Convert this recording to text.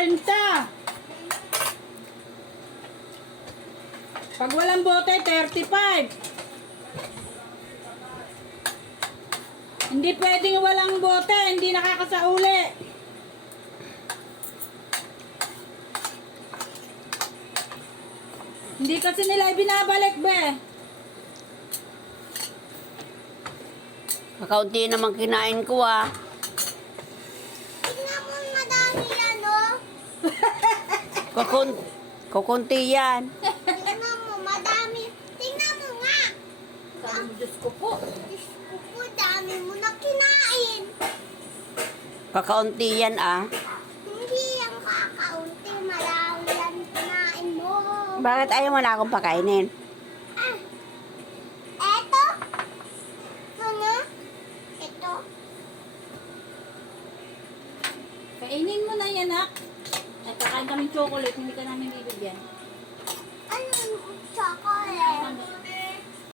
40. Pag walang bote, 35. Hindi pwedeng walang bote, hindi nakakasauli. Hindi kasi nila ibinabalik, be. Kakaunti naman kinain ko ah. Tingnan mo, madami yan, oh. Kukunti yan. Tingnan mo, madami. Tingnan mo nga. Sabi mo, Diyos ko po. Diyos ko po, dami mo na kinain. Kakaunti yan ah. Hindi yan kakaunti, marami yan kinain mo. Bakit ayaw mo na akong pakainin? Ah, eto. Ano? Ito. Kainin mo na yan, ha? At kakain kaming chocolate, hindi ka namin bibigyan. Ano yung chocolate?